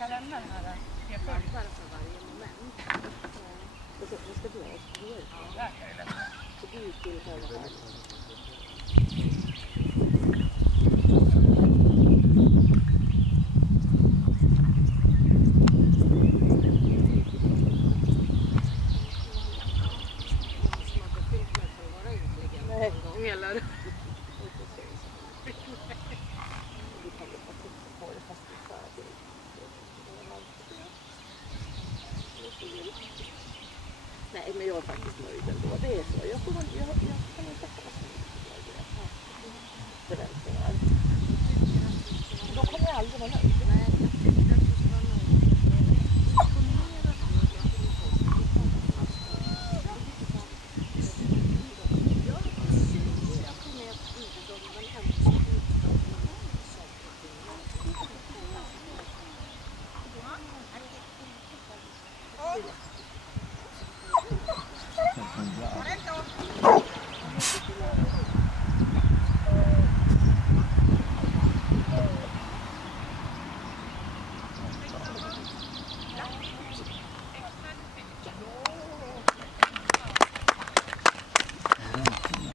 kan lämna den här teföljen. Varför varje moment? Och så ska du ha ett Där kan jag lämna. så du till själva här. Nej, gång eller? Nej, men jag är faktiskt nöjd ändå. Det är så. Jag kan inte sätta vad som är förväntningar. Då kommer jag aldrig vara nöjd.